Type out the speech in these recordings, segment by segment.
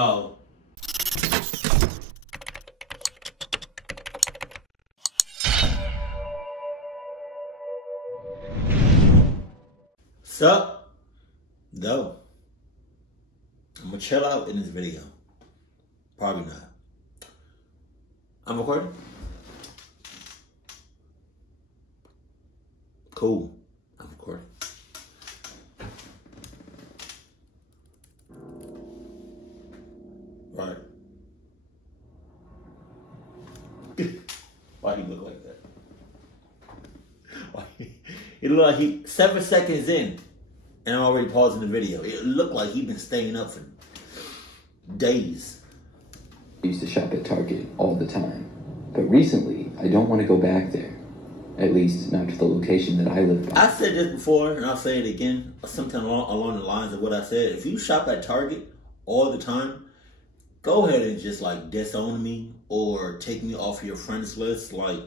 Oh. Sup? Though. I'm gonna chill out in this video. Probably not. I'm recording? Cool. I'm recording. Right. Why he look like that? Why he look like he 7 seconds in and I'm already pausing the video. It looked like he'd been staying up for days. I used to shop at Target all the time, but recently I don't want to go back there. At least not to the location that I live by. I said this before and I'll say it again, something along the lines of what I said. If you shop at Target all the time, go ahead and just like disown me or take me off your friends list, like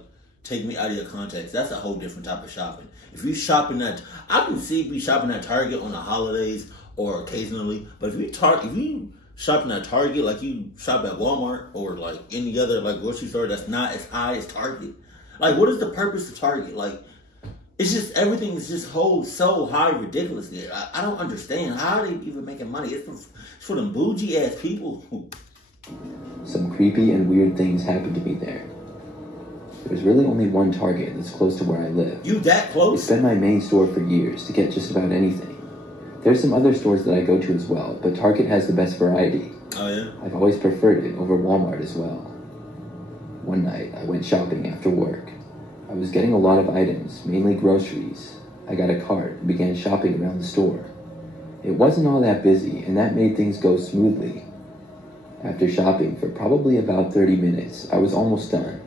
take me out of your contacts. That's a whole different type of shopping. If you shopping at, I can see me shopping at Target on the holidays or occasionally, but if you shopping at Target like you shop at Walmart or like any other like grocery store that's not as high as Target, like what is the purpose of Target? Like it's just everything is just so high ridiculously. I don't understand how are they even making money. It's for them bougie ass people. Some creepy and weird things happened to me there. There's really only one Target that's close to where I live. You that close? It's been my main store for years to get just about anything. There's some other stores that I go to as well, but Target has the best variety. Oh yeah? I've always preferred it over Walmart as well. One night, I went shopping after work. I was getting a lot of items, mainly groceries. I got a cart and began shopping around the store. It wasn't all that busy, and that made things go smoothly. After shopping for probably about 30 minutes, I was almost done.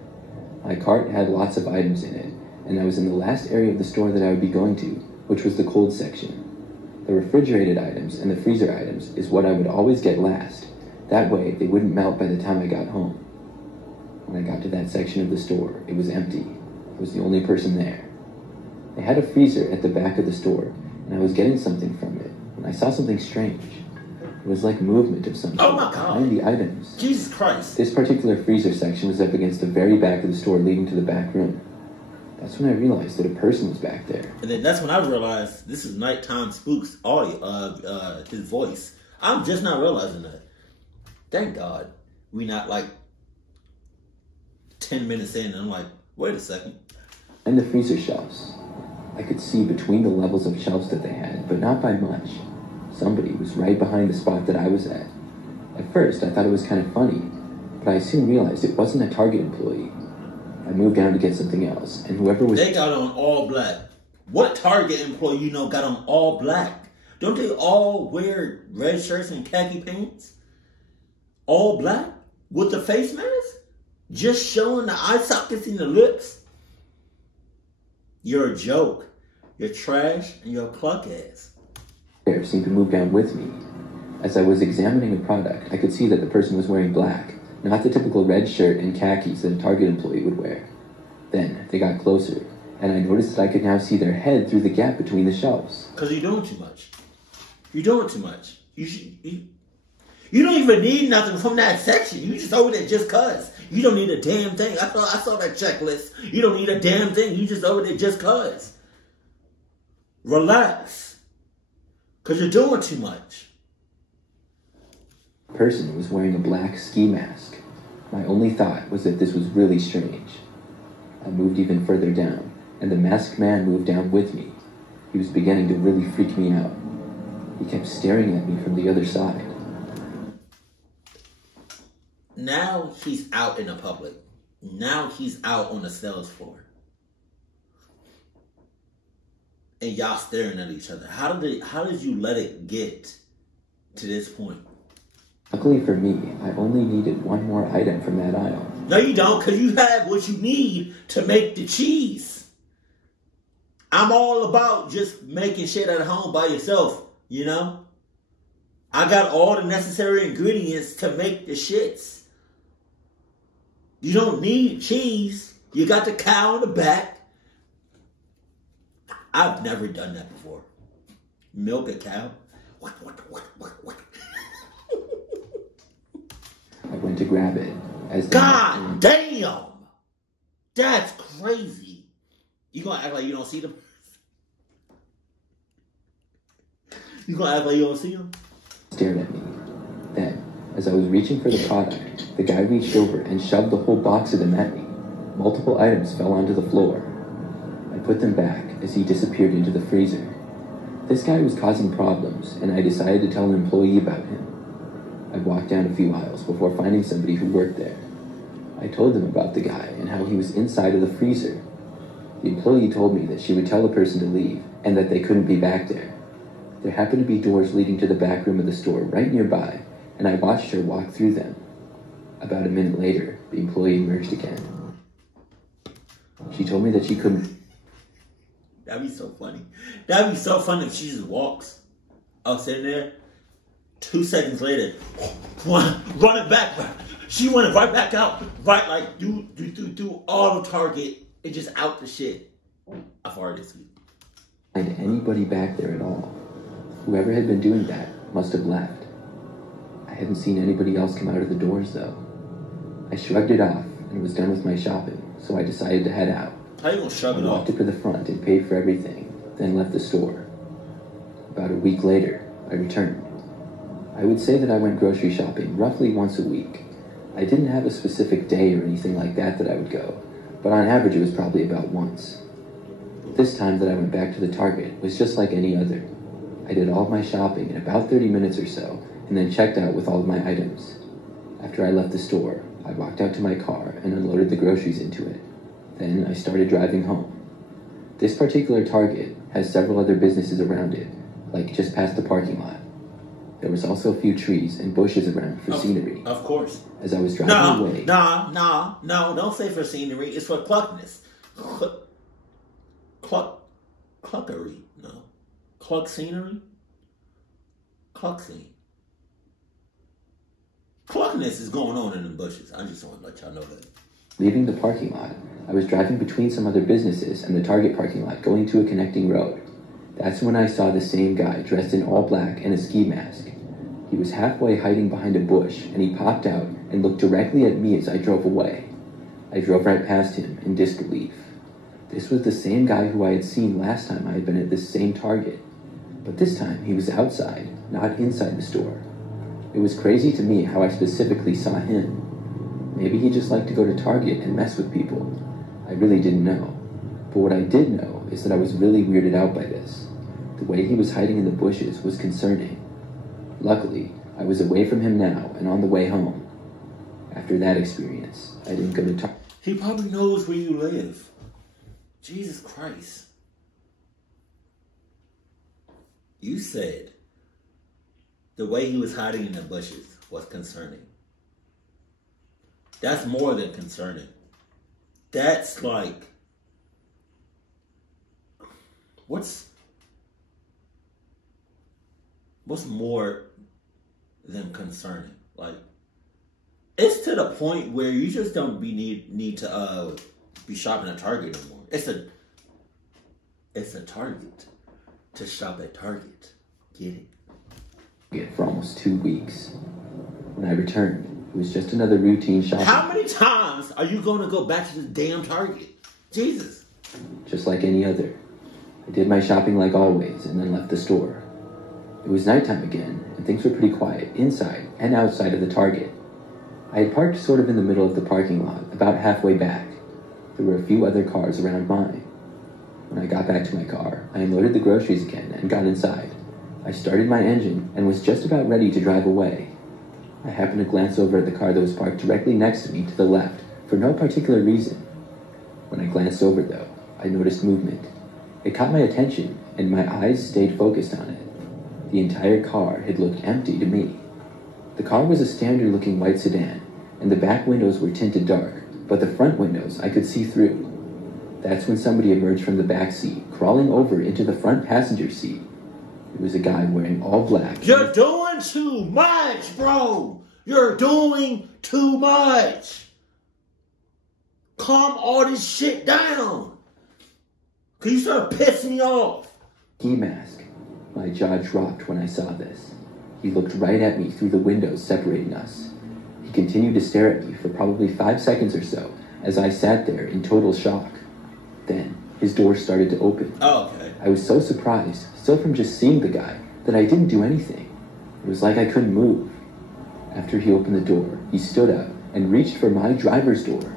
My cart had lots of items in it, and I was in the last area of the store that I would be going to, which was the cold section. The refrigerated items and the freezer items is what I would always get last. That way, they wouldn't melt by the time I got home. When I got to that section of the store, it was empty. I was the only person there. They had a freezer at the back of the store, and I was getting something from it, when I saw something strange. It was like movement of something behind the items. Jesus Christ. This particular freezer section was up against the very back of the store leading to the back room. That's when I realized that a person was back there. And then that's when I realized this is Nighttime Spook's audio, his voice. I'm just not realizing that. Thank God we not like 10 minutes in and I'm like, wait a second. And the freezer shelves. I could see between the levels of shelves that they had, but not by much. Somebody was right behind the spot that I was at. At first, I thought it was kind of funny, but I soon realized it wasn't a Target employee. I moved down to get something else, and whoever was... They got on all black. What Target employee you know got on all black? Don't they all wear red shirts and khaki pants? All black? With the face mask? Just showing the eye sockets and the lips? You're a joke. You're trash and you're a cluck ass. Seemed to move down with me. As I was examining a product, I could see that the person was wearing black, not the typical red shirt and khakis that a Target employee would wear. Then they got closer, and I noticed that I could now see their head through the gap between the shelves. Because you're doing too much. You're doing too much. You don't even need nothing from that section. You just over there just cuz. You don't need a damn thing. I saw that checklist. You don't need a damn thing. You just over there just cuz. Relax. Because you're doing too much. The person was wearing a black ski mask. My only thought was that this was really strange. I moved even further down, and the masked man moved down with me. He was beginning to really freak me out. He kept staring at me from the other side. Now he's out in the public. Now he's out on the sales floor. And y'all staring at each other. How did you let it get to this point? Luckily for me, I only needed one more item from that aisle. No, you don't, because you have what you need to make the cheese. I'm all about just making shit at home by yourself, you know? I got all the necessary ingredients to make the shits. You don't need cheese. You got the cow in the back. I've never done that before. Milk a cow? What? went to grab it. As the God damn! That's crazy. You gonna act like you don't see them? You gonna act like you don't see them? Stared at me. Then, as I was reaching for the product, the guy reached over and shoved the whole box of them at me. Multiple items fell onto the floor. I put them back as he disappeared into the freezer. This guy was causing problems, and I decided to tell an employee about him. I walked down a few aisles before finding somebody who worked there. I told them about the guy and how he was inside of the freezer. The employee told me that she would tell the person to leave and that they couldn't be back there. There happened to be doors leading to the back room of the store right nearby, and I watched her walk through them. About a minute later, the employee emerged again. She told me that she couldn't. That'd be so funny. That'd be so funny if she just walks. I was sitting there. 2 seconds later, running back. She went right back out. Right, like, do all the Target and just out the shit. I farted this week. Find anybody back there at all. Whoever had been doing that must have left. I hadn't seen anybody else come out of the doors, though. I shrugged it off and was done with my shopping, so I decided to head out. How you gonna shrug it I off? walked up to the front and paid for everything, then left the store. About a week later, I returned. I would say that I went grocery shopping roughly once a week. I didn't have a specific day or anything like that I would go, but on average it was probably about once. This time that I went back to the Target was just like any other. I did all of my shopping in about 30 minutes or so, and then checked out with all of my items. After I left the store, I walked out to my car and unloaded the groceries into it. Then I started driving home. This particular Target has several other businesses around it, like just past the parking lot. There was also a few trees and bushes around for scenery. Of course. As I was driving away... No, don't say for scenery. It's for cluckness. Cluckery. No. Cluck scenery? Cluck scene. Cluckness is going on in the bushes. I just want to let y'all know that. Leaving the parking lot, I was driving between some other businesses and the Target parking lot going to a connecting road. That's when I saw the same guy dressed in all black and a ski mask. He was halfway hiding behind a bush, and he popped out and looked directly at me as I drove away. I drove right past him in disbelief. This was the same guy who I had seen last time I had been at this same Target. But this time, he was outside, not inside the store. It was crazy to me how I specifically saw him. Maybe he just liked to go to Target and mess with people. I really didn't know. But what I did know is that I was really weirded out by this. The way he was hiding in the bushes was concerning. Luckily, I was away from him now and on the way home. After that experience, I didn't go to Target. He probably knows where you live. Jesus Christ. You said the way he was hiding in the bushes was concerning. That's more than concerning. That's like, what's more than concerning? Like, it's to the point where you just don't need to be shopping at Target anymore. It's a Target to shop at Target. Get it? For almost 2 weeks. When I returned, it was just another routine shopping. How many times are you going to go back to the damn Target? Jesus. Just like any other. I did my shopping like always and then left the store. It was nighttime again, and things were pretty quiet inside and outside of the Target. I had parked sort of in the middle of the parking lot, about halfway back. There were a few other cars around mine. When I got back to my car, I unloaded the groceries again and got inside. I started my engine and was just about ready to drive away. I happened to glance over at the car that was parked directly next to me to the left for no particular reason. When I glanced over, though, I noticed movement. It caught my attention, and my eyes stayed focused on it. The entire car had looked empty to me. The car was a standard-looking white sedan, and the back windows were tinted dark, but the front windows I could see through. That's when somebody emerged from the back seat, crawling over into the front passenger seat. It was a guy wearing all black. You're doing too much, bro! You're doing too much! Calm all this shit down! Cause you start pissing me off! Ski mask. My jaw dropped when I saw this. He looked right at me through the windows separating us. He continued to stare at me for probably 5 seconds or so as I sat there in total shock. Then, his door started to open. Oh, okay. I was so surprised, still from just seeing the guy, that I didn't do anything. It was like I couldn't move. After he opened the door, he stood up and reached for my driver's door.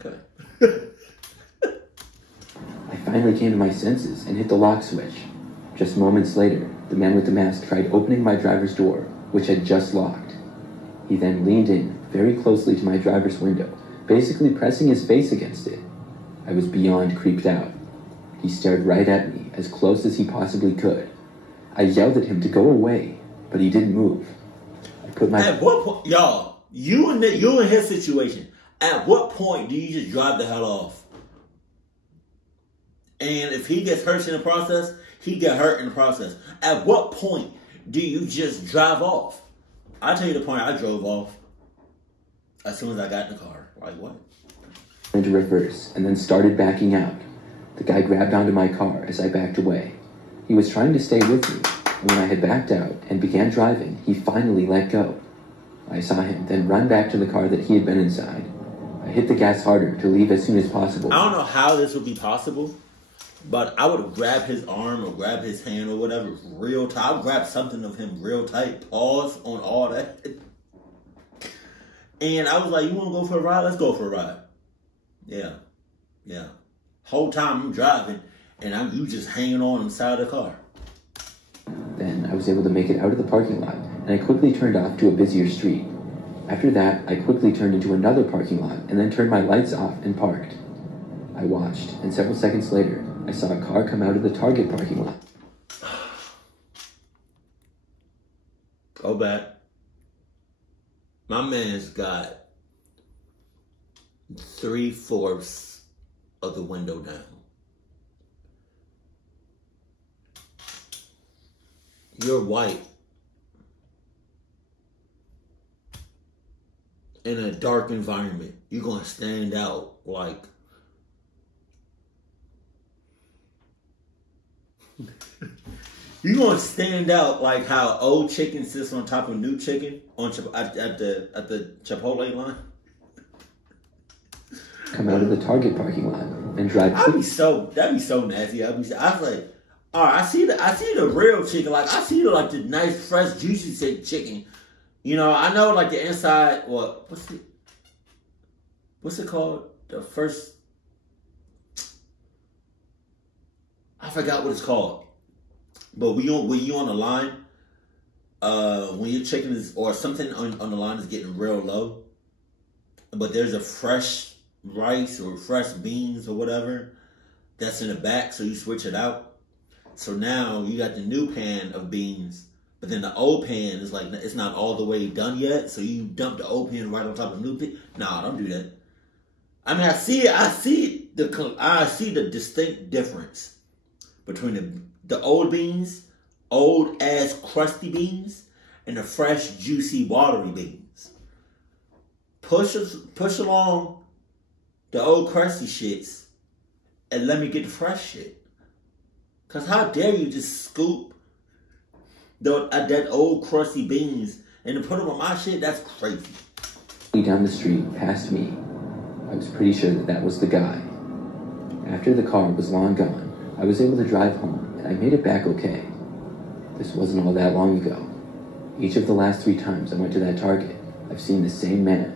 Okay. I finally came to my senses and hit the lock switch. Just moments later, the man with the mask tried opening my driver's door, which had just locked. He then leaned in very closely to my driver's window, basically pressing his face against it. I was beyond creeped out. He stared right at me, as close as he possibly could. I yelled at him to go away, but he didn't move. I put my... At what point, y'all, you in his situation, at what point do you just drive the hell off? And if he gets hurt in the process, he get hurt in the process. At what point do you just drive off? I'll tell you the point I drove off as soon as I got in the car. Like, what? Into reverse and then started backing out. The guy grabbed onto my car as I backed away. He was trying to stay with me. When I had backed out and began driving, he finally let go. I saw him then run back to the car that he had been inside. I hit the gas harder to leave as soon as possible. I don't know how this would be possible, but I would grab his arm or grab his hand or whatever real tight. I would grab something of him real tight. Pause on all that. And I was like, you want to go for a ride? Let's go for a ride. Yeah. Whole time I'm driving, and you just hanging on the side of the car. Then I was able to make it out of the parking lot, and I quickly turned off to a busier street. After that, I quickly turned into another parking lot, and then turned my lights off and parked. I watched, and several seconds later, I saw a car come out of the Target parking lot. Go back. My man's got 3/4 of the window down. You're white. In a dark environment, you're going to stand out like... You're going to stand out like how old chicken sits on top of new chicken on at the Chipotle line. Come out of the Target parking lot and drive. That'd be so nasty. I was like, all right, I see the real chicken. Like I see the nice fresh juicy chicken. You know, I know like the inside. What's it called? The first. I forgot what it's called. But when you on the line, when your chicken is or something on the line is getting real low, but there's a fresh rice or fresh beans or whatever that's in the back, so you switch it out. So now you got the new pan of beans, but then the old pan is like it's not all the way done yet, so you dump the old pan right on top of the new pan. Nah, don't do that. I mean, I see the distinct difference between the old beans, old ass crusty beans, and the fresh, juicy, watery beans. Push along the old crusty shits and let me get the fresh shit. Cause how dare you just scoop that old crusty beans and then put them on my shit? That's crazy. Down the street past me, I was pretty sure that was the guy. After the car was long gone, I was able to drive home. I made it back okay. This wasn't all that long ago. Each of the last 3 times I went to that Target, I've seen the same man.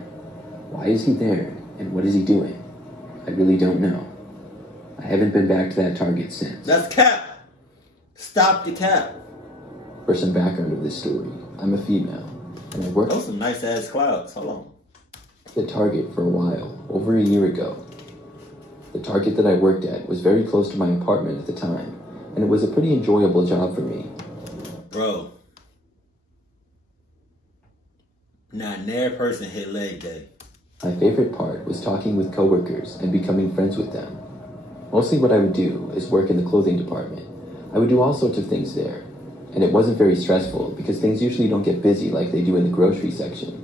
Why is he there, and what is he doing? I really don't know. I haven't been back to that Target since. That's cap. Stop the cap. For some background of this story, I'm a female, and I worked... Those some nice ass clouds. Hold on. At Target for a while, over a year ago. The Target that I worked at was very close to my apartment at the time, and it was a pretty enjoyable job for me. Bro, not near person hit leg day. My favorite part was talking with coworkers and becoming friends with them. Mostly what I would do is work in the clothing department. I would do all sorts of things there, and it wasn't very stressful because things usually don't get busy like they do in the grocery section.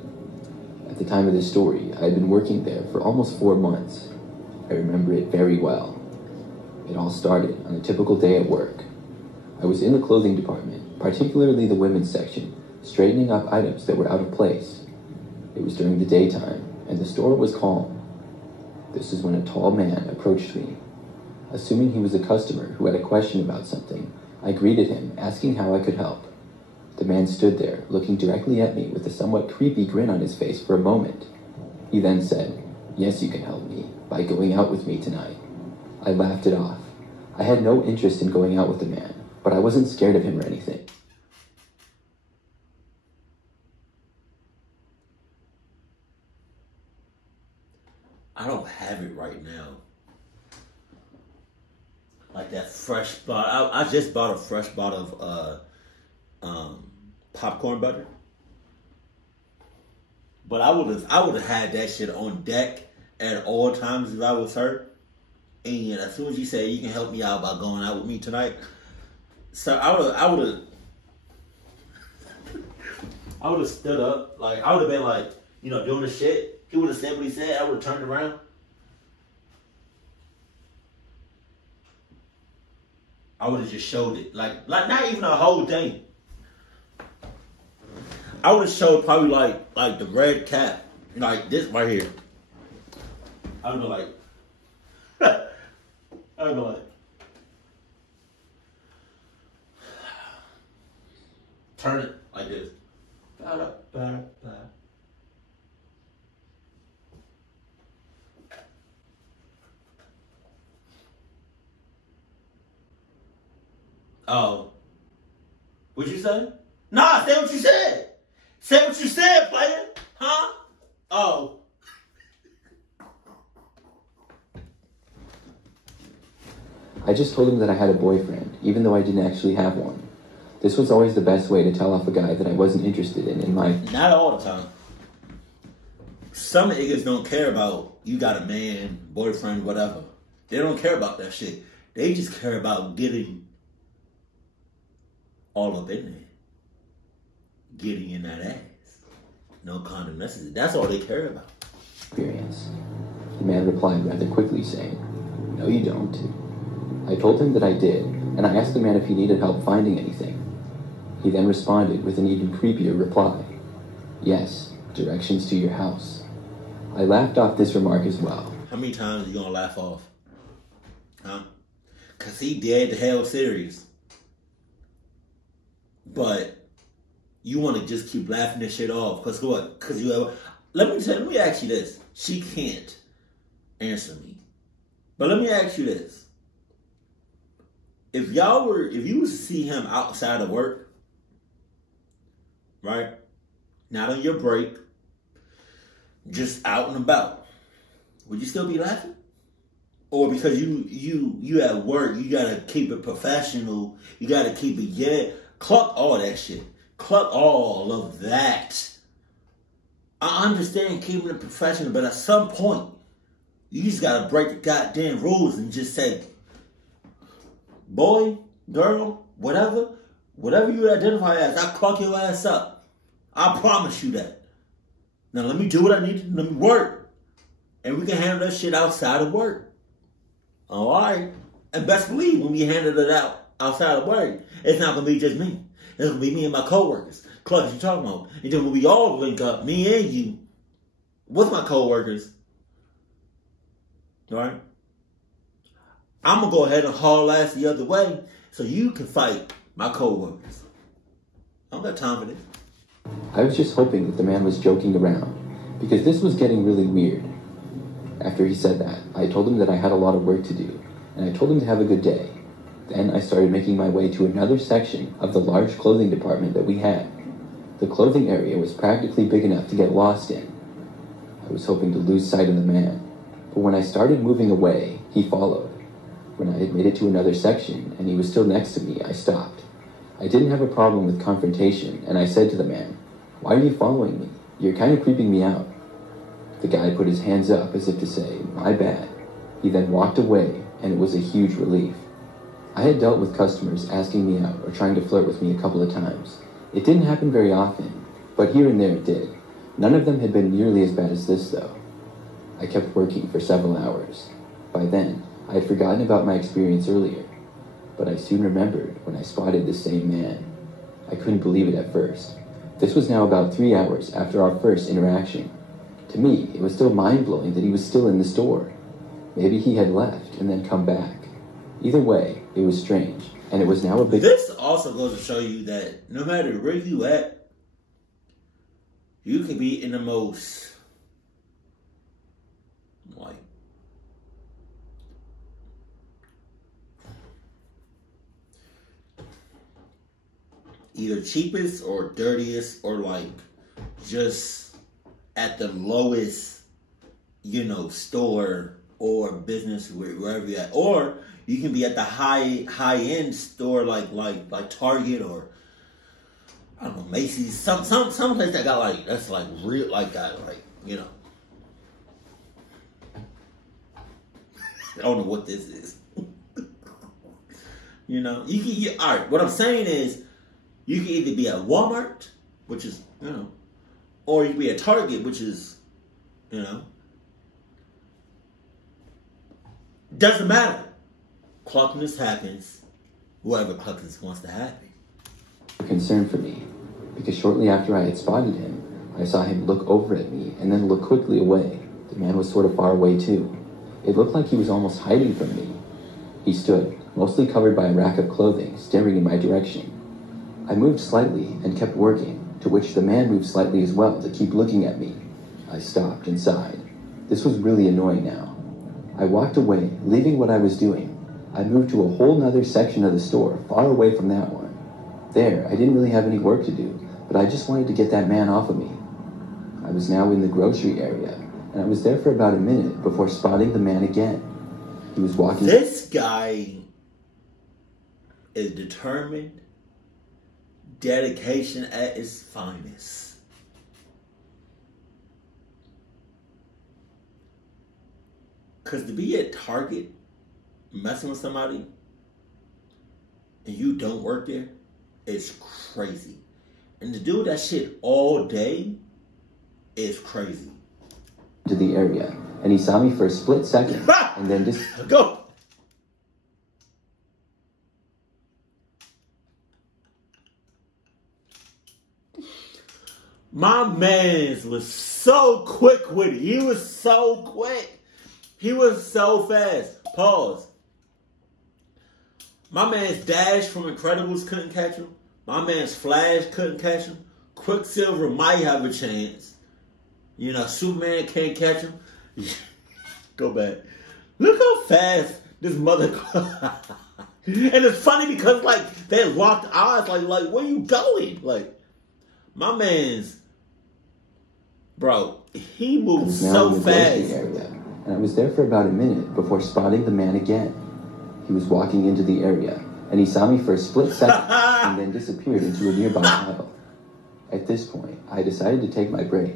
At the time of this story, I had been working there for almost 4 months. I remember it very well. It all started on a typical day at work. I was in the clothing department, particularly the women's section, straightening up items that were out of place. It was during the daytime, and the store was calm. This is when a tall man approached me. Assuming he was a customer who had a question about something, I greeted him, asking how I could help. The man stood there, looking directly at me with a somewhat creepy grin on his face for a moment. He then said, "Yes, you can help me, by going out with me tonight." I laughed it off. I had no interest in going out with the man, but I wasn't scared of him or anything. I don't have it right now. Like that fresh bottle. I just bought a fresh bottle of popcorn butter. But I would have had that shit on deck at all times if I was her. And as soon as you said you can help me out by going out with me tonight, so I would have stood up. Like I would have been like, doing the shit. He would have said what he said. I would have turned around. I would have just showed it. Like not even a whole thing. I would have showed probably like the red cap. Like this right here. I would be like, I would be like, turn it like this. Ba-da, ba-da, ba. Oh. What'd you say? Nah, say what you said. Say what you said, player. Huh? Oh. I just told him that I had a boyfriend, even though I didn't actually have one. This was always the best way to tell off a guy that I wasn't interested in my... Not all the time. Some niggas don't care about you got a man, boyfriend, whatever. They don't care about that shit. They just care about getting all up in there. Getting in that ass. No condom necessary. That's all they care about. Experience. The man replied rather quickly, saying, "No, you don't." I told him that I did, and I asked the man if he needed help finding anything. He then responded with an even creepier reply. "Yes, directions to your house." I laughed off this remark as well. How many times are you gonna laugh off? Huh? Cause he dead to hell serious. But you want to just keep laughing this shit off. Cause what? Cause you ever... Let me ask you this. She can't answer me. But let me ask you this. If you was to see him outside of work, right? Not on your break, just out and about, would you still be laughing? Or because you at work, you gotta keep it professional, you gotta keep it, cluck all that shit. Cluck all of that. I understand keeping it professional, but at some point, you just gotta break the goddamn rules and just say, boy, girl, whatever you identify as, I'll cluck your ass up. I promise you that. Now let me do what I need to do. Let me work. And we can handle that shit outside of work. Alright? And best believe when we handle it outside of work, it's not gonna be just me. It's gonna be me and my coworkers. Cluck, you talking about? And then when we all link up, me and you, with my coworkers, alright? I'm gonna go ahead and haul ass the other way so you can fight my coworkers. I don't got time for this. I was just hoping that the man was joking around, because this was getting really weird. After he said that, I told him that I had a lot of work to do, and I told him to have a good day. Then I started making my way to another section of the large clothing department that we had. The clothing area was practically big enough to get lost in. I was hoping to lose sight of the man, but when I started moving away, He followed. When I had made it to another section and he was still next to me, I stopped. I didn't have a problem with confrontation, and I said to the man, "Why are you following me? You're kind of creeping me out." The guy put his hands up as if to say, "My bad." He then walked away, and it was a huge relief. I had dealt with customers asking me out or trying to flirt with me a couple of times. It didn't happen very often, but here and there it did. None of them had been nearly as bad as this, though. I kept working for several hours. By then, I had forgotten about my experience earlier, but I soon remembered when I spotted the same man. I couldn't believe it at first. This was now about 3 hours after our first interaction. To me, it was still mind-blowing that he was still in the store. Maybe he had left and then come back. Either way, it was strange, and it was now a big... This also goes to show you that no matter where you at, you can be in the most, like, either cheapest or dirtiest or, like, just at the lowest, store or business wherever you're at. Or you can be at the high end store like Target or I don't know, Macy's. Some place that got like that's like real I don't know what this is. All right. What I'm saying is, you can either be at Walmart, which is or you can be at Target, which is doesn't matter. Cluckiness happens. Whoever cluckiness wants to happen. Concern for me, because shortly after I had spotted him, I saw him look over at me and then look quickly away. The man was sort of far away too. It looked like he was almost hiding from me. He stood, mostly covered by a rack of clothing, staring in my direction. I moved slightly and kept working, to which the man moved slightly as well to keep looking at me. I stopped and sighed. This was really annoying now. I walked away, leaving what I was doing. I moved to a whole nother section of the store, far away from that one. There, I didn't really have any work to do, but I just wanted to get that man off of me. I was now in the grocery area, and I was there for about a minute before spotting the man again. He was walking... This guy is determined, dedication at its finest. Because to be at Target messing with somebody and you don't work there, it's crazy. And to do that shit all day is crazy. To the area, and he saw me for a split second, and then just... Go! My man was so quick with it. He was so quick. He was so fast. Pause. My man's Dash from Incredibles couldn't catch him. My man's Flash couldn't catch him. Quicksilver might have a chance. Superman can't catch him. Go back. Look how fast this mother... And it's funny because, they locked eyes. Like, where you going? My man's... Bro, he moves so fast. And I was there for about a minute before spotting the man again. He was walking into the area, and he saw me for a split second and then disappeared into a nearby aisle. At this point, I decided to take my break.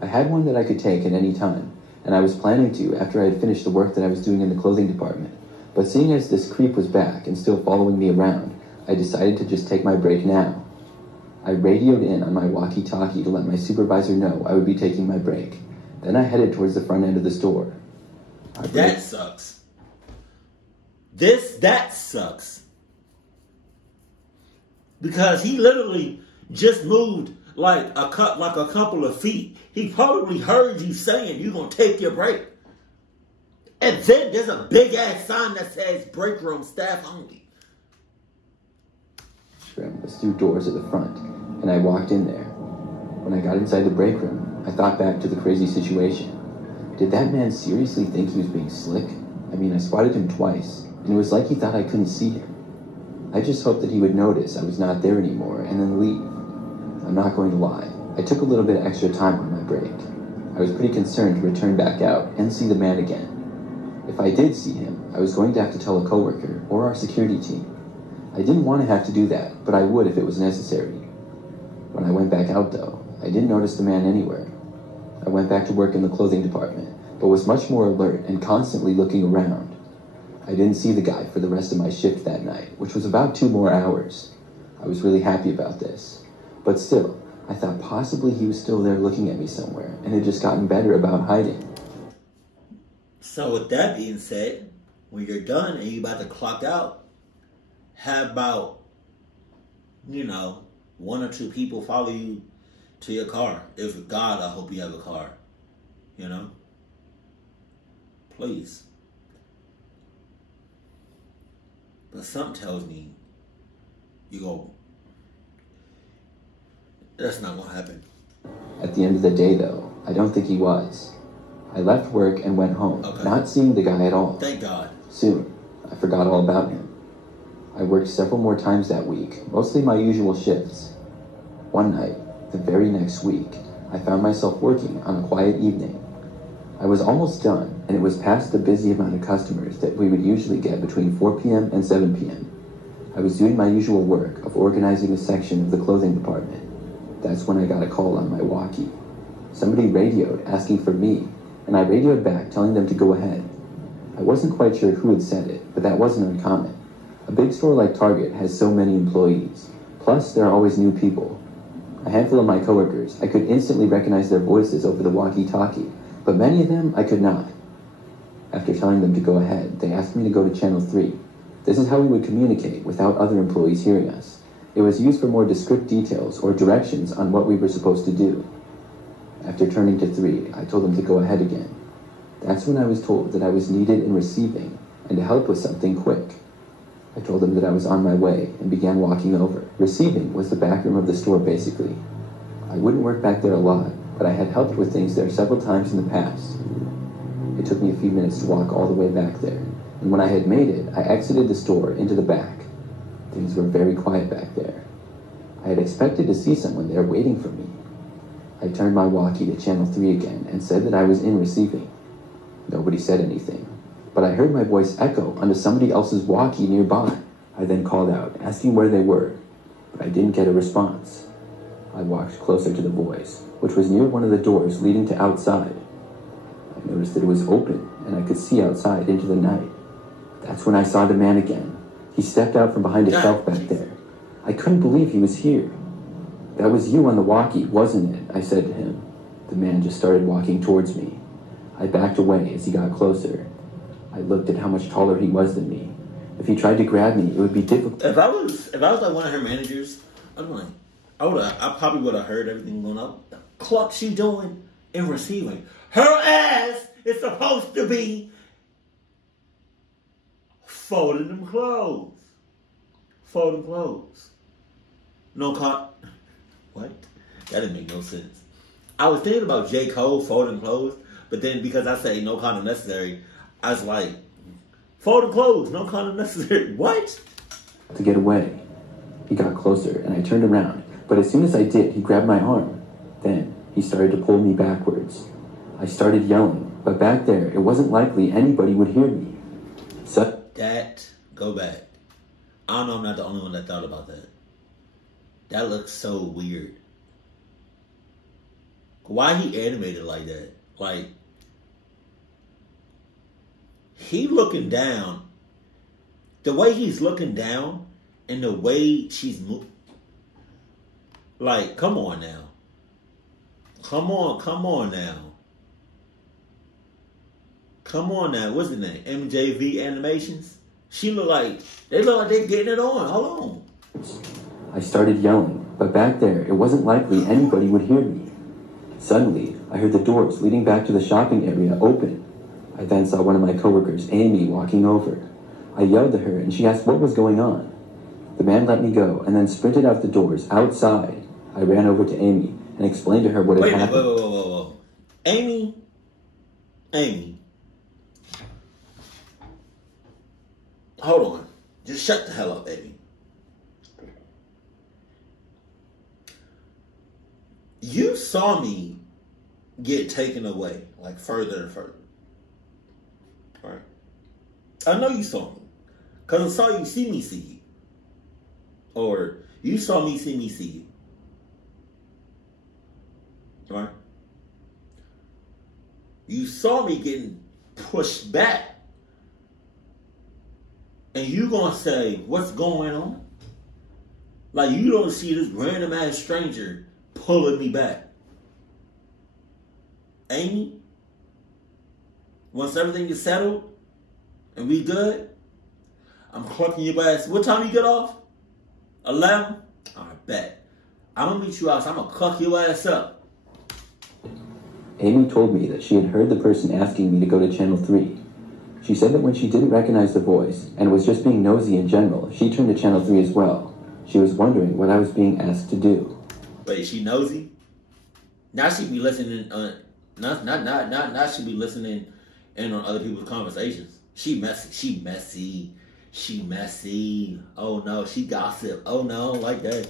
I had one that I could take at any time, and I was planning to after I had finished the work that I was doing in the clothing department. But seeing as this creep was back and still following me around, I decided to just take my break now. I radioed in on my walkie-talkie to let my supervisor know I would be taking my break. Then I headed towards the front end of the store. That sucks. That sucks. Because he literally just moved like a couple of feet. He probably heard you saying you're going to take your break. And then there's a big ass sign that says break room staff only. Was through doors at the front, and I walked in there. When I got inside the break room, I thought back to the crazy situation. Did that man seriously think he was being slick? I mean, I spotted him twice, and it was like he thought I couldn't see him. I just hoped that he would notice I was not there anymore and then leave. I'm not going to lie, I took a little bit extra time on my break. I was pretty concerned to return back out and see the man again. If I did see him, I was going to have to tell a coworker or our security team. I didn't want to have to do that, but I would if it was necessary. When I went back out, though, I didn't notice the man anywhere. I went back to work in the clothing department, but was much more alert and constantly looking around. I didn't see the guy for the rest of my shift that night, which was about 2 more hours. I was really happy about this. But still, I thought possibly he was still there looking at me somewhere and had just gotten better about hiding. So with that being said, when you're done and you're about to clock out, have about, 1 or 2 people follow you to your car. If God, I hope you have a car. Please. But something tells me that's not gonna happen. At the end of the day, though, I don't think he was. I left work and went home, not seeing the guy at all. Thank God. Soon, I forgot all about him. I worked several more times that week, mostly my usual shifts. One night, the very next week, I found myself working on a quiet evening. I was almost done, and it was past the busy amount of customers that we would usually get between 4 p.m. and 7 p.m. I was doing my usual work of organizing a section of the clothing department. That's when I got a call on my walkie. Somebody radioed asking for me, and I radioed back telling them to go ahead. I wasn't quite sure who had said it, but that wasn't uncommon. A big store like Target has so many employees. Plus, there are always new people. A handful of my coworkers, I could instantly recognize their voices over the walkie-talkie, but many of them I could not. After telling them to go ahead, they asked me to go to Channel 3. This is how we would communicate without other employees hearing us. It was used for more descriptive details or directions on what we were supposed to do. After turning to 3, I told them to go ahead again. That's when I was told that I was needed in receiving and to help with something quick. I told them that I was on my way and began walking over. Receiving was the back room of the store, basically. I wouldn't work back there a lot, but I had helped with things there several times in the past. It took me a few minutes to walk all the way back there, and when I had made it, I exited the store into the back. Things were very quiet back there. I had expected to see someone there waiting for me. I turned my walkie to Channel 3 again and said that I was in receiving. Nobody said anything, but I heard my voice echo onto somebody else's walkie nearby. I then called out, asking where they were, but I didn't get a response. I walked closer to the voice, which was near one of the doors leading to outside. I noticed that it was open, and I could see outside into the night. That's when I saw the man again. He stepped out from behind a shelf back there. I couldn't believe he was here. "That was you on the walkie, wasn't it?" I said to him. The man just started walking towards me. I backed away as he got closer. I looked at how much taller he was than me. If he tried to grab me, it would be difficult. If I was like one of her managers, I probably would have heard everything going up. The cluck she doing in receiving. Her ass is supposed to be folding them clothes. Folding clothes. No what? That didn't make no sense. I was thinking about J. Cole folding clothes, but then because I say no condom necessary, I was like, folding clothes, no condom necessary. What? To get away. He got closer, and I turned around, but as soon as I did, he grabbed my arm. Then, he started to pull me backwards. I started yelling, but back there, it wasn't likely anybody would hear me. Go back. I know I'm not the only one that thought about that. That looks so weird. Why he animated like that? Like, he looking down. The way he's looking down and the way she's moving. Like, come on now. Come on now. Come on now. What's his name? MJV Animations? They look like they're getting it on. Hold on. I started yelling, but back there, it wasn't likely anybody would hear me. Suddenly, I heard the doors leading back to the shopping area open. I then saw one of my coworkers, Amy, walking over. I yelled at her, and she asked what was going on. The man let me go, and then sprinted out the doors, outside. I ran over to Amy, and explained to her what had happened. Whoa. Amy. Hold on. Just shut the hell up, Amy. You saw me get taken away, like further and further. Right? I know you saw me. Because I saw you see me see you. Or you saw me see you. Right? You saw me getting pushed back. And you gonna say, what's going on? Like, you don't see this random ass stranger pulling me back. Amy, once everything is settled and we good, I'm clucking your ass. What time you get off? 11? I bet. I'm gonna meet you out. So I'm gonna cluck your ass up. Amy told me that she had heard the person asking me to go to Channel 3. She said that when she didn't recognize the voice and was just being nosy in general, she turned to Channel 3 as well. She was wondering what I was being asked to do. Wait, she nosy? Now she be listening not she be listening in on other people's conversations. She messy. Oh no, she gossip. Oh no, like that.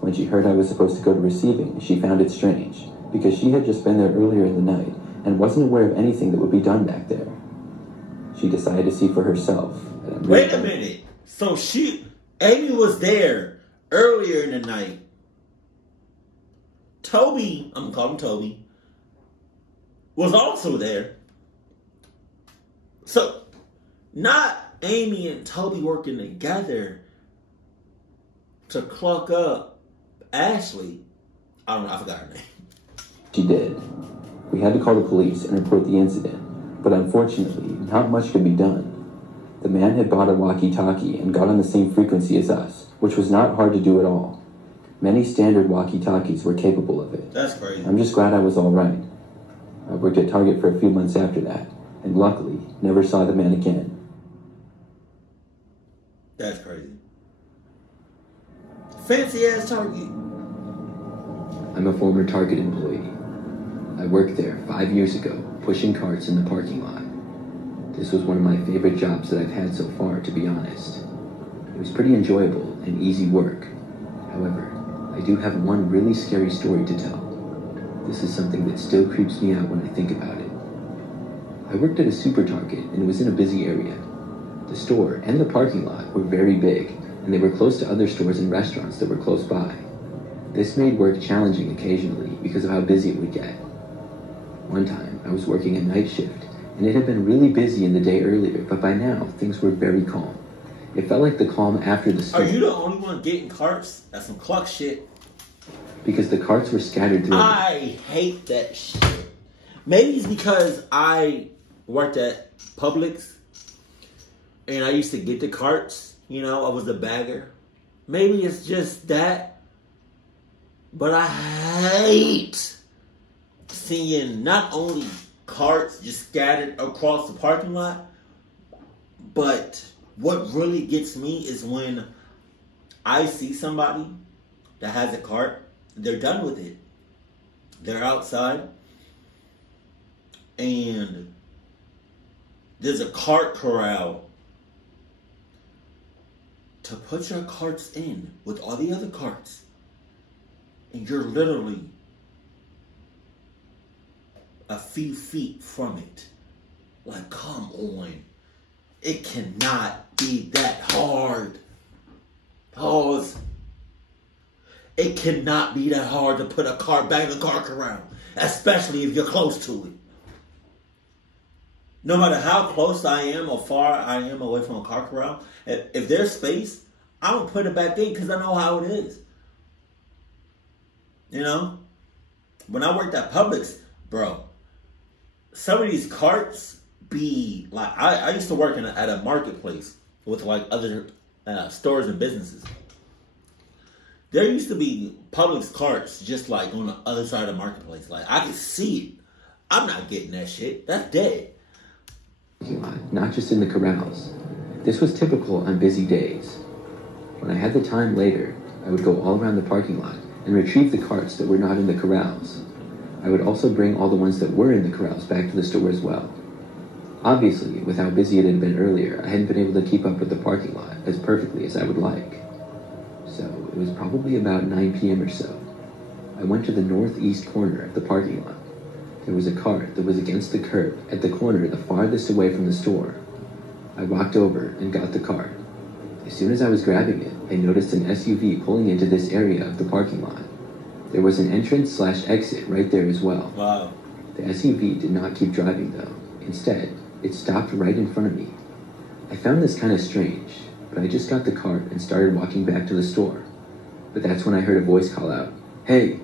When she heard I was supposed to go to receiving, she found it strange, because she had just been there earlier in the night and wasn't aware of anything that would be done back there. She decided to see for herself. Wait a minute. So Amy was there earlier in the night. Toby, I'm gonna call him Toby, was also there. So, not Amy and Toby working together to cluck up Ashley. I don't know, I forgot her name. She did. We had to call the police and report the incident, but unfortunately, not much could be done. The man had bought a walkie-talkie and got on the same frequency as us, which was not hard to do at all. Many standard walkie-talkies were capable of it. That's crazy. I'm just glad I was all right. I worked at Target for a few months after that, and luckily, never saw the man again. That's crazy. Fancy ass Target. I'm a former Target employee. I worked there 5 years ago, pushing carts in the parking lot. This was one of my favorite jobs that I've had so far, to be honest. It was pretty enjoyable and easy work. However, I do have one really scary story to tell. This is something that still creeps me out when I think about it. I worked at a super Target and it was in a busy area. The store and the parking lot were very big, and they were close to other stores and restaurants that were close by. This made work challenging occasionally because of how busy it would get. One time, I was working a night shift, and it had been really busy in the day earlier, but by now, things were very calm. It felt like the calm after the storm. Are you the only one getting carts? That's some cluck shit. Because the carts were scattered through. I hate that shit. Maybe it's because I worked at Publix, and I used to get the carts. You know, I was a bagger. Maybe it's just that. But I hate seeing not only carts just scattered across the parking lot, but what really gets me is when I see somebody that has a cart, they're done with it. They're outside, and there's a cart corral to put your carts in with all the other carts, and you're literally a few feet from it. Like, come on. It cannot be that hard. Pause. It cannot be that hard to put a cart back in the cart corral, especially if you're close to it. No matter how close I am or far I am away from a cart corral, if there's space, I'm going to put it back in because I know how it is. You know? When I worked at Publix, bro, some of these carts be like, I used to work at a marketplace with like other stores and businesses. There used to be Publix carts just like on the other side of the marketplace. Like, I could see it. I'm not getting that shit. That's dead. Not just in the corrals. This was typical on busy days. When I had the time later, I would go all around the parking lot and retrieve the carts that were not in the corrals. I would also bring all the ones that were in the corrals back to the store as well. Obviously, with how busy it had been earlier, I hadn't been able to keep up with the parking lot as perfectly as I would like. So, it was probably about 9 p.m. or so. I went to the northeast corner of the parking lot. There was a cart that was against the curb at the corner the farthest away from the store. I walked over and got the card. As soon as I was grabbing it, I noticed an SUV pulling into this area of the parking lot. There was an entrance/exit right there as well. Wow. The SUV did not keep driving though. Instead, it stopped right in front of me. I found this kind of strange, but I just got the card and started walking back to the store. But that's when I heard a voice call out, "Hey!"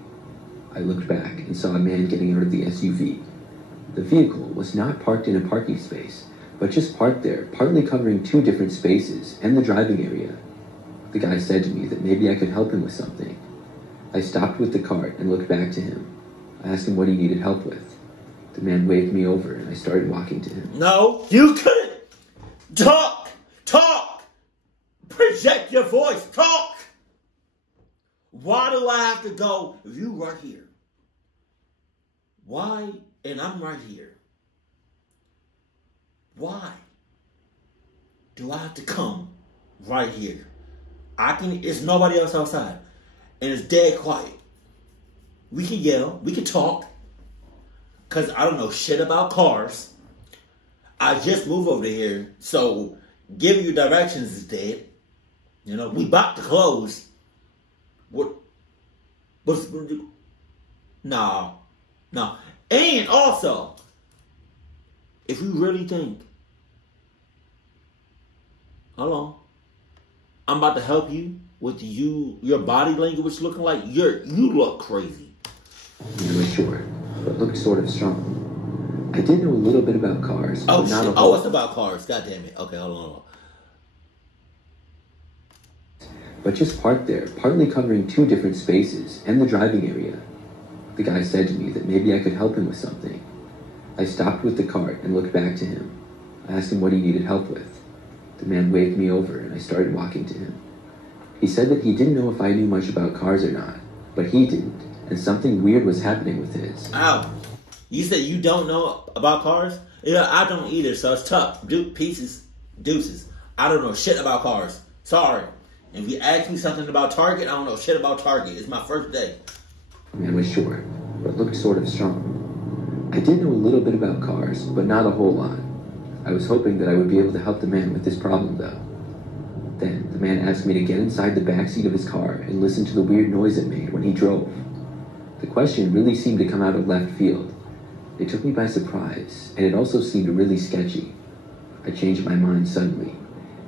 I looked back and saw a man getting out of the SUV. The vehicle was not parked in a parking space, but just parked there, partly covering 2 different spaces and the driving area. The guy said to me that maybe I could help him with something. I stopped with the cart and looked back to him. I asked him what he needed help with. The man waved me over and I started walking to him. No, you couldn't talk! Project your voice, talk! Why do I have to go if you right here? Why? And I'm right here. Why do I have to come right here? It's nobody else outside. And it's dead quiet. We can yell, we can talk. Because I don't know shit about cars. I just moved over here, so giving you directions is dead. You know, we about to close. What's gonna do? No. And also, if you really think, hold on, I'm about to help you with your body language looking like you look crazy. He was short, but looked sort of strong. I did know a little bit about cars, Oh but not shit! a whole. Oh, it's about cars. God damn it. Okay, hold on. But just parked there, partly covering 2 different spaces and the driving area. The guy said to me that maybe I could help him with something. I stopped with the cart and looked back to him. I asked him what he needed help with. The man waved me over and I started walking to him. He said that he didn't know if I knew much about cars or not, but he didn't, and something weird was happening with his. Ow. You said you don't know about cars? Yeah, I don't either, so it's tough. Deuces. I don't know shit about cars. Sorry. If you ask me something about Target, I don't know shit about Target. It's my first day. The man was short, but looked sort of strong. I did know a little bit about cars, but not a whole lot. I was hoping that I would be able to help the man with this problem, though. Then, the man asked me to get inside the backseat of his car and listen to the weird noise it made when he drove. The question really seemed to come out of left field. It took me by surprise, and it also seemed really sketchy. I changed my mind suddenly.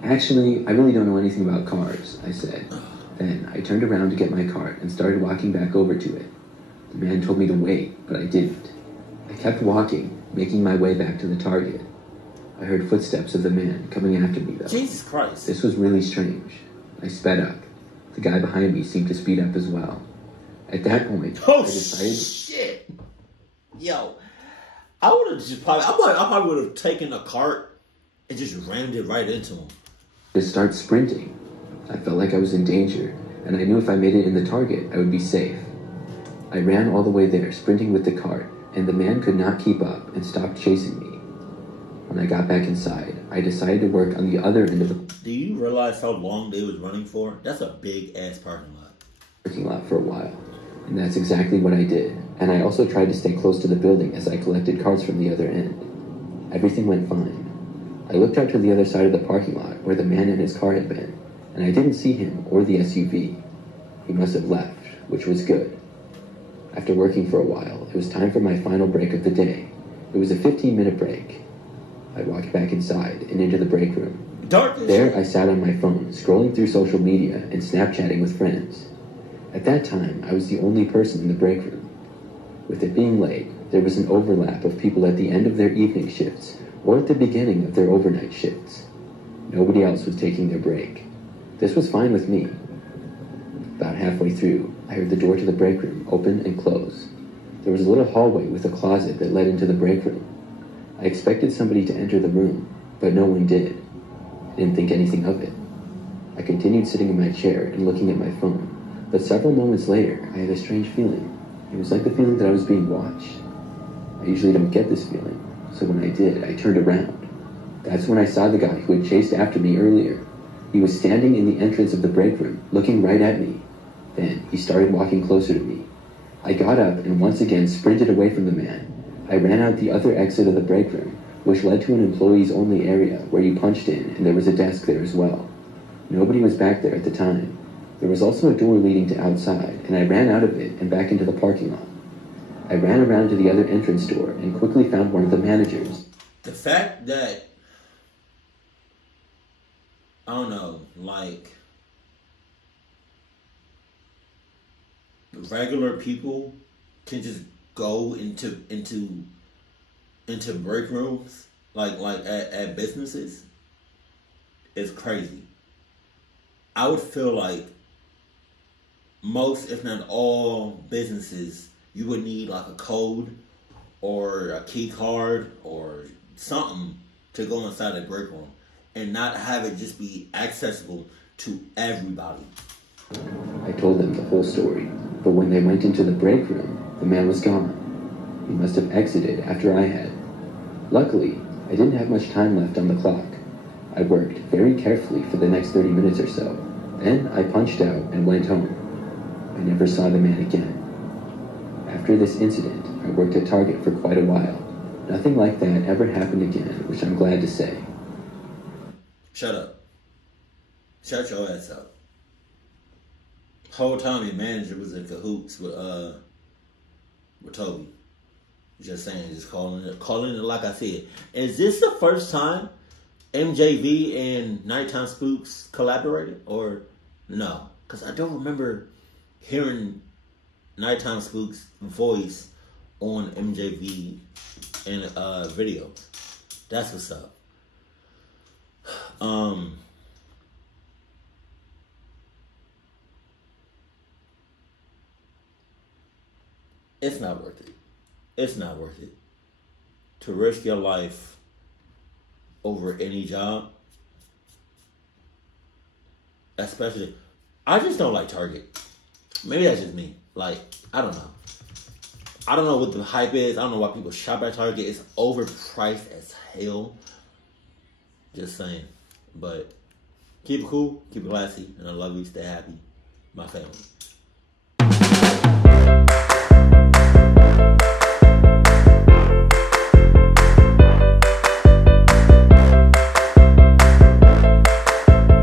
Actually, I really don't know anything about cars, I said. Then, I turned around to get my cart and started walking back over to it. The man told me to wait, but I didn't. I kept walking, making my way back to the Target. I heard footsteps of the man coming after me, though. Jesus Christ. This was really strange. I sped up. The guy behind me seemed to speed up as well. At that point, I decided... shit! Yo, I would have just I probably would have taken a cart and just rammed it right into him. To start sprinting. I felt like I was in danger, and I knew if I made it in the Target, I would be safe. I ran all the way there, sprinting with the cart, and the man could not keep up and stopped chasing me. When I got back inside, I decided to work on the other end of the Do you realize how long they was running for? That's a big ass parking lot. For a while, and that's exactly what I did. And I also tried to stay close to the building as I collected carts from the other end. Everything went fine. I looked out to the other side of the parking lot where the man and his car had been, and I didn't see him or the SUV. He must have left, which was good. After working for a while, it was time for my final break of the day. It was a 15-minute break. I walked back inside and into the break room. There, I sat on my phone, scrolling through social media and Snapchatting with friends. At that time, I was the only person in the break room. With it being late, there was an overlap of people at the end of their evening shifts or at the beginning of their overnight shifts. Nobody else was taking their break. This was fine with me. About halfway through, I heard the door to the break room open and close. There was a little hallway with a closet that led into the break room. I expected somebody to enter the room, but no one did. I didn't think anything of it. I continued sitting in my chair and looking at my phone, but several moments later, I had a strange feeling. It was like the feeling that I was being watched. I usually don't get this feeling, so when I did, I turned around. That's when I saw the guy who had chased after me earlier. He was standing in the entrance of the break room, looking right at me. Then, he started walking closer to me. I got up and once again sprinted away from the man. I ran out the other exit of the break room, which led to an employees-only area where you punched in, and there was a desk there as well. Nobody was back there at the time. There was also a door leading to outside, and I ran out of it and back into the parking lot. I ran around to the other entrance door and quickly found one of the managers. The fact that, I don't know, like, regular people can just go into break rooms like at businesses is crazy. I would feel like most, if not all, businesses, you would need like a code or a key card or something to go inside a break room and not have it just be accessible to everybody. I told them the whole story, but when they went into the break room, the man was gone. He must have exited after I had. Luckily, I didn't have much time left on the clock. I worked very carefully for the next 30 minutes or so. Then I punched out and went home. I never saw the man again. After this incident, I worked at Target for quite a while. Nothing like that ever happened again, which I'm glad to say. Shut up. Shut your ass up. Whole time your manager was in cahoots with Toby. Just saying, just calling it like I said. Is this the first time MJV and Nighttime Spooks collaborated, or no? Because I don't remember hearing Nighttime Spooks' voice on MJV in videos. That's what's up. It's not worth it. It's not worth it to risk your life over any job. Especially, I just don't like Target. Maybe that's just me. Like, I don't know. I don't know what the hype is. I don't know why people shop at Target. It's overpriced as hell. Just saying. But keep it cool, keep it classy, and I love you. Stay happy. My family.